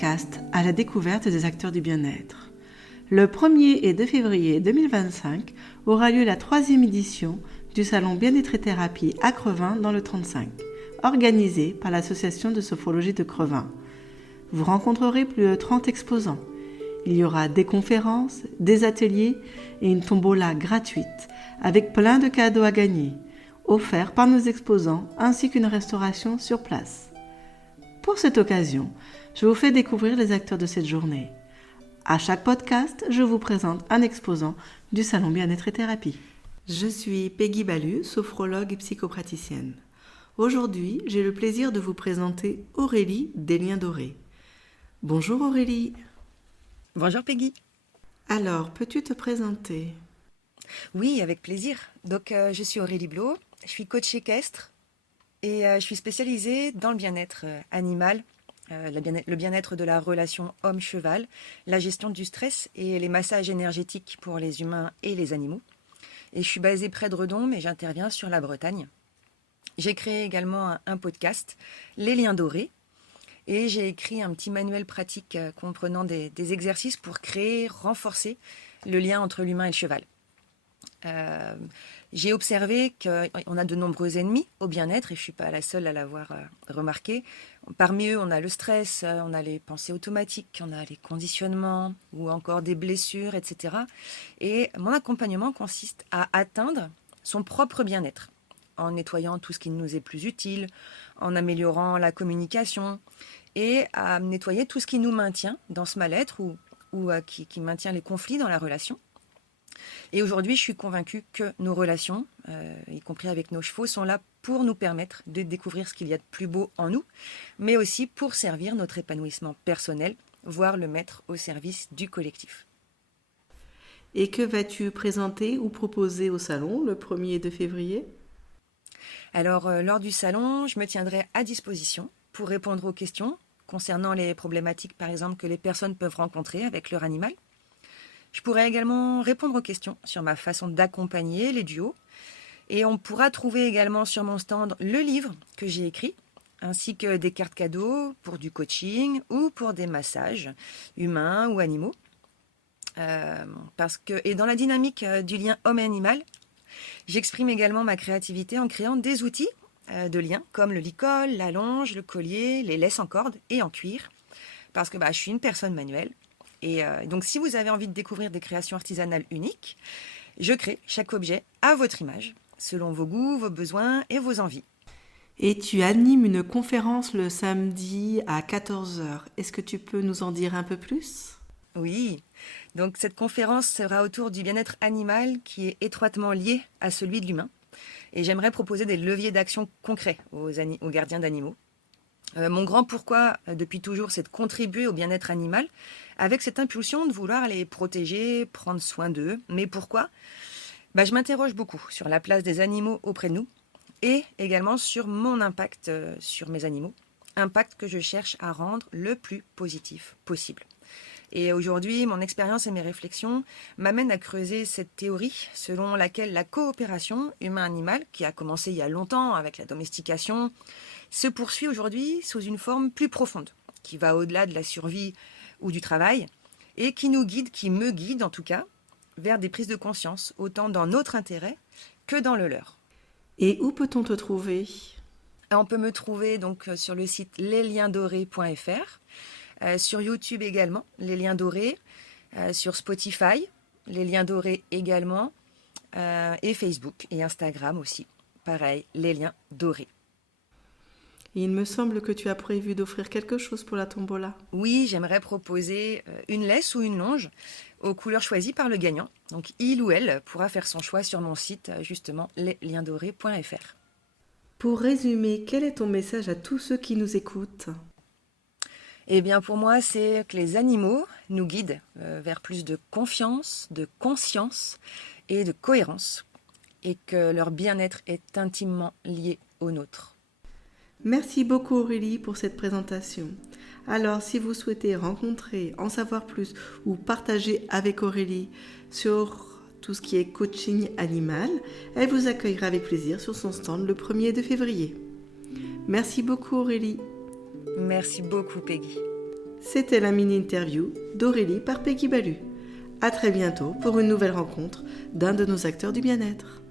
podcast à la découverte des acteurs du bien-être. Le 1er et 2 février 2025 aura lieu la 3e édition du Salon Bien-être et Thérapie à Crevin dans le 35, organisé par l'Association de sophrologie de Crevin. Vous rencontrerez plus de 30 exposants. Il y aura des conférences, des ateliers et une tombola gratuite avec plein de cadeaux à gagner, offerts par nos exposants ainsi qu'une restauration sur place. Pour cette occasion, je vous fais découvrir les acteurs de cette journée. À chaque podcast, je vous présente un exposant du Salon Bien-être et Thérapie. Je suis Peggy Balu, sophrologue et psychopraticienne. Aujourd'hui, j'ai le plaisir de vous présenter Aurélie des Liens Dorés. Bonjour Aurélie. Bonjour Peggy. Alors, peux-tu te présenter ? Oui, avec plaisir. Donc, je suis Aurélie Blot, je suis coach équestre et je suis spécialisée dans le bien-être animal, le bien-être de la relation homme-cheval, la gestion du stress et les massages énergétiques pour les humains et les animaux. Et je suis basée près de Redon, mais j'interviens sur la Bretagne. J'ai créé également un podcast, Les Liens Dorés, et j'ai écrit un petit manuel pratique comprenant des exercices pour créer, renforcer le lien entre l'humain et le cheval. J'ai observé qu'on a de nombreux ennemis au bien-être et je ne suis pas la seule à l'avoir remarqué. Parmi eux, on a le stress, on a les pensées automatiques, on a les conditionnements ou encore des blessures, etc. Et mon accompagnement consiste à atteindre son propre bien-être en nettoyant tout ce qui nous est plus utile, en améliorant la communication et à nettoyer tout ce qui nous maintient dans ce mal-être ou qui maintient les conflits dans la relation. Et aujourd'hui, je suis convaincue que nos relations, y compris avec nos chevaux, sont là pour nous permettre de découvrir ce qu'il y a de plus beau en nous, mais aussi pour servir notre épanouissement personnel, voire le mettre au service du collectif. Et que vas-tu présenter ou proposer au salon le 1er et 2 février ? Alors, lors du salon, je me tiendrai à disposition pour répondre aux questions concernant les problématiques, par exemple, que les personnes peuvent rencontrer avec leur animal. Je pourrai également répondre aux questions sur ma façon d'accompagner les duos. Et on pourra trouver également sur mon stand le livre que j'ai écrit, ainsi que des cartes cadeaux pour du coaching ou pour des massages humains ou animaux. Et dans la dynamique du lien homme-animal, j'exprime également ma créativité en créant des outils de lien, comme le licol, la longe, le collier, les laisses en corde et en cuir, parce que je suis une personne manuelle. Et donc, si vous avez envie de découvrir des créations artisanales uniques, je crée chaque objet à votre image, selon vos goûts, vos besoins et vos envies. Et tu animes une conférence le samedi à 14h. Est-ce que tu peux nous en dire un peu plus ? Oui, donc cette conférence sera autour du bien-être animal qui est étroitement lié à celui de l'humain. Et j'aimerais proposer des leviers d'action concrets aux gardiens d'animaux. Mon grand pourquoi, depuis toujours, c'est de contribuer au bien-être animal avec cette impulsion de vouloir les protéger, prendre soin d'eux. Mais pourquoi ? Je m'interroge beaucoup sur la place des animaux auprès de nous et également sur mon impact sur mes animaux. Impact que je cherche à rendre le plus positif possible. Et aujourd'hui, mon expérience et mes réflexions m'amènent à creuser cette théorie selon laquelle la coopération humain-animal, qui a commencé il y a longtemps avec la domestication, se poursuit aujourd'hui sous une forme plus profonde, qui va au-delà de la survie ou du travail, et qui nous guide, qui me guide en tout cas, vers des prises de conscience, autant dans notre intérêt que dans le leur. Et où peut-on te trouver ? On peut me trouver donc sur le site lesliensdorés.fr, sur YouTube également, Les Liens Dorés, sur Spotify, Les Liens Dorés également, et Facebook et Instagram aussi. Pareil, Les Liens Dorés. Il me semble que tu as prévu d'offrir quelque chose pour la tombola. Oui, j'aimerais proposer une laisse ou une longe aux couleurs choisies par le gagnant. Donc il ou elle pourra faire son choix sur mon site, justement, lesliensdorés.fr. Pour résumer, quel est ton message à tous ceux qui nous écoutent ? Eh bien, pour moi, c'est que les animaux nous guident vers plus de confiance, de conscience et de cohérence, et que leur bien-être est intimement lié au nôtre. Merci beaucoup Aurélie pour cette présentation. Alors, si vous souhaitez rencontrer, en savoir plus ou partager avec Aurélie sur tout ce qui est coaching animal, elle vous accueillera avec plaisir sur son stand le 1er de février. Merci beaucoup Aurélie. Merci beaucoup Peggy. C'était la mini-interview d'Aurélie par Peggy Balu. À très bientôt pour une nouvelle rencontre d'un de nos acteurs du bien-être.